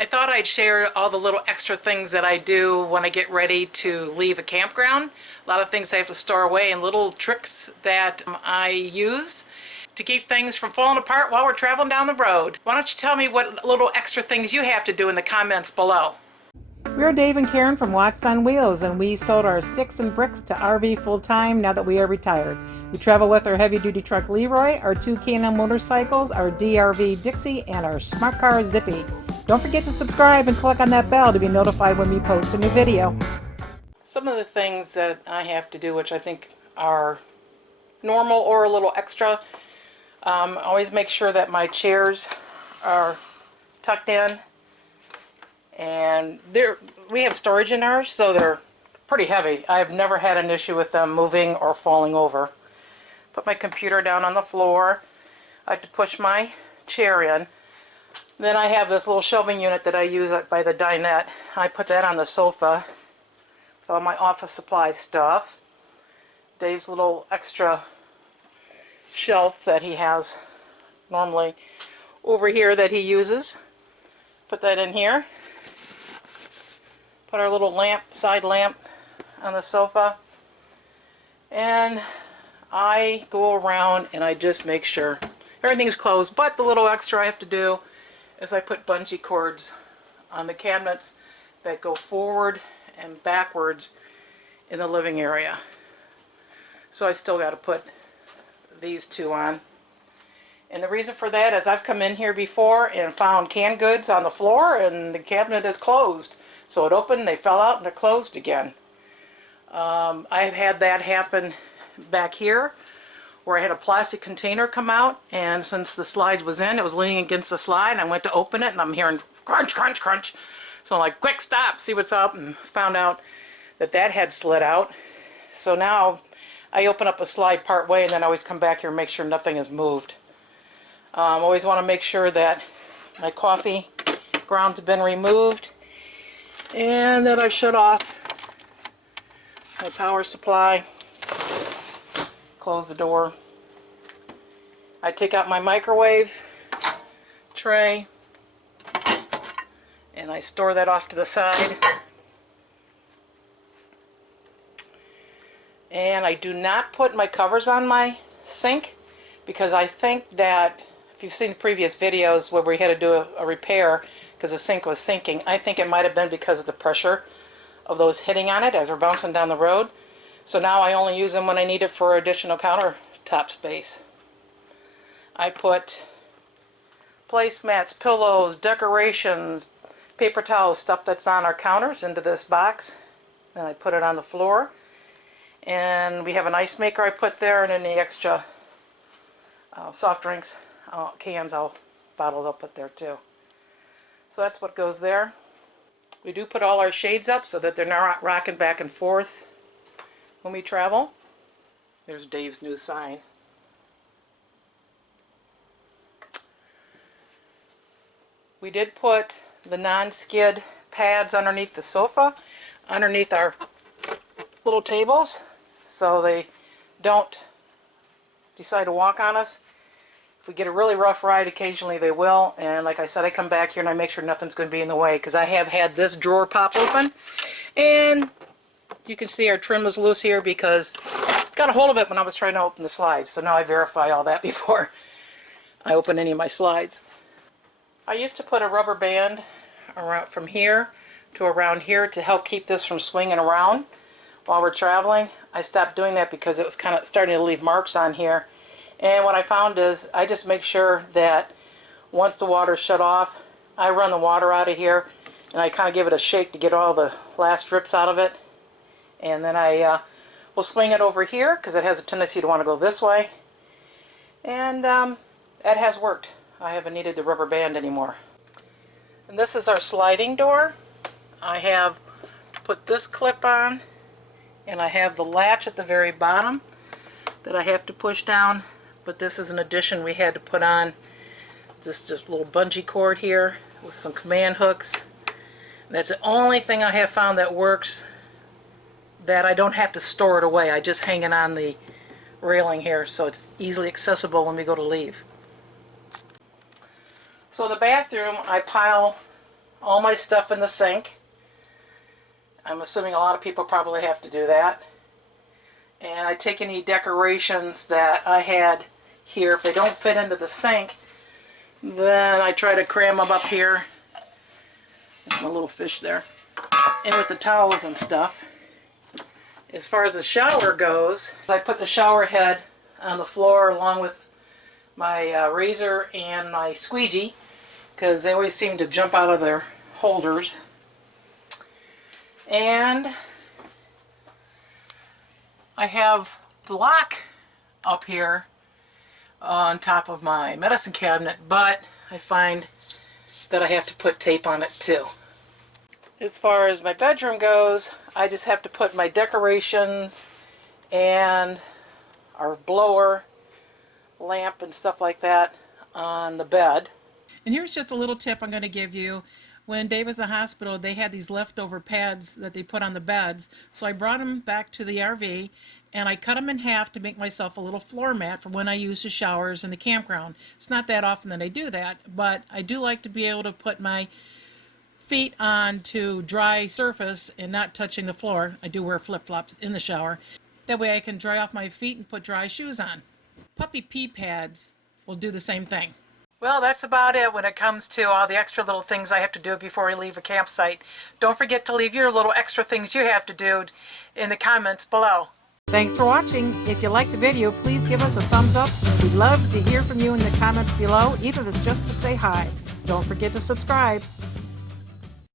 I thought I'd share all the little extra things that I do when I get ready to leave a campground. A lot of things I have to store away and little tricks that I use to keep things from falling apart while we're traveling down the road. Why don't you tell me what little extra things you have to do in the comments below? We're Dave and Karen from Wax on Wheels, and we sold our sticks and bricks to RV full-time now that we are retired. We travel with our heavy-duty truck Leroy, our two K&N motorcycles, our DRV Dixie, and our smart car Zippy. Don't forget to subscribe and click on that bell to be notified when we post a new video. Some of the things that I have to do, which I think are normal or a little extra, always make sure that my chairs are tucked in. And we have storage in ours, so they're pretty heavy. I've never had an issue with them moving or falling over. Put my computer down on the floor. I have to push my chair in. Then I have this little shelving unit that I use by the dinette. I put that on the sofa. All my office supply stuff. Dave's little extra shelf that he has normally over here that he uses. Put that in here. Put our little lamp, side lamp, on the sofa, and I go around and I just make sure everything's closed. But the little extra I have to do is I put bungee cords on the cabinets that go forward and backwards in the living area. So I still got to put these two on. And the reason for that is I've come in here before and found canned goods on the floor and the cabinet is closed. So it opened, they fell out, and they're closed again. I've had that happen back here where I had a plastic container come out, and since the slide was in, it was leaning against the slide, and I went to open it and I'm hearing crunch, crunch, crunch. So I'm like, quick, stop, see what's up, and found out that that had slid out. So now I open up a slide part way and then I always come back here and make sure nothing is moved. Always want to make sure that my coffee grounds have been removed and that I've shut off my power supply. Close the door. I take out my microwave tray and I store that off to the side. And I do not put my covers on my sink because I think that if you've seen the previous videos where we had to do a repair because the sink was sinking, I think it might have been because of the pressure of those hitting on it as we're bouncing down the road. So now I only use them when I need it for additional countertop space. I put placemats, pillows, decorations, paper towels, stuff that's on our counters into this box. Then I put it on the floor. And we have an ice maker I put there, and any extra soft drinks, cans, bottles I'll put there too. So that's what goes there. We do put all our shades up so that they're not rocking back and forth when we travel. There's Dave's new sign. We did put the non-skid pads underneath the sofa, underneath our little tables, so they don't decide to walk on us. If we get a really rough ride, occasionally they will, and like I said, I come back here and I make sure nothing's going to be in the way, because I have had this drawer pop open, and you can see our trim is loose here because I got a hold of it when I was trying to open the slides, so now I verify all that before I open any of my slides. I used to put a rubber band around from here to around here to help keep this from swinging around while we're traveling. I stopped doing that because it was kind of starting to leave marks on here. And what I found is I just make sure that once the water's shut off, I run the water out of here and I kind of give it a shake to get all the last drips out of it. And then I will swing it over here because it has a tendency to want to go this way. And that has worked. I haven't needed the rubber band anymore. And this is our sliding door. I have to put this clip on, and I have the latch at the very bottom that I have to push down, but this is an addition we had to put on. This just little bungee cord here with some command hooks. That's the only thing I have found that works, that I don't have to store it away. I just hang it on the railing here so it's easily accessible when we go to leave. So the bathroom, I pile all my stuff in the sink. I'm assuming a lot of people probably have to do that. And I take any decorations that I had here. If they don't fit into the sink, then I try to cram them up here. There's my little fish there. And with the towels and stuff. As far as the shower goes, I put the shower head on the floor along with my razor and my squeegee, because they always seem to jump out of their holders. And I have the lock up here on top of my medicine cabinet, but I find that I have to put tape on it too. As far as my bedroom goes, I just have to put my decorations and our blower, lamp and stuff like that on the bed. And here's just a little tip I'm going to give you. When Dave was in the hospital, they had these leftover pads that they put on the beds. So I brought them back to the RV and I cut them in half to make myself a little floor mat for when I use the showers in the campground. It's not that often that I do that, but I do like to be able to put my feet onto dry surface and not touching the floor. I do wear flip-flops in the shower. That way I can dry off my feet and put dry shoes on. Puppy pee pads will do the same thing. Well, that's about it when it comes to all the extra little things I have to do before we leave a campsite. Don't forget to leave your little extra things you have to do in the comments below. Thanks for watching. If you liked the video, please give us a thumbs up. We'd love to hear from you in the comments below, even if it's just to say hi. Don't forget to subscribe.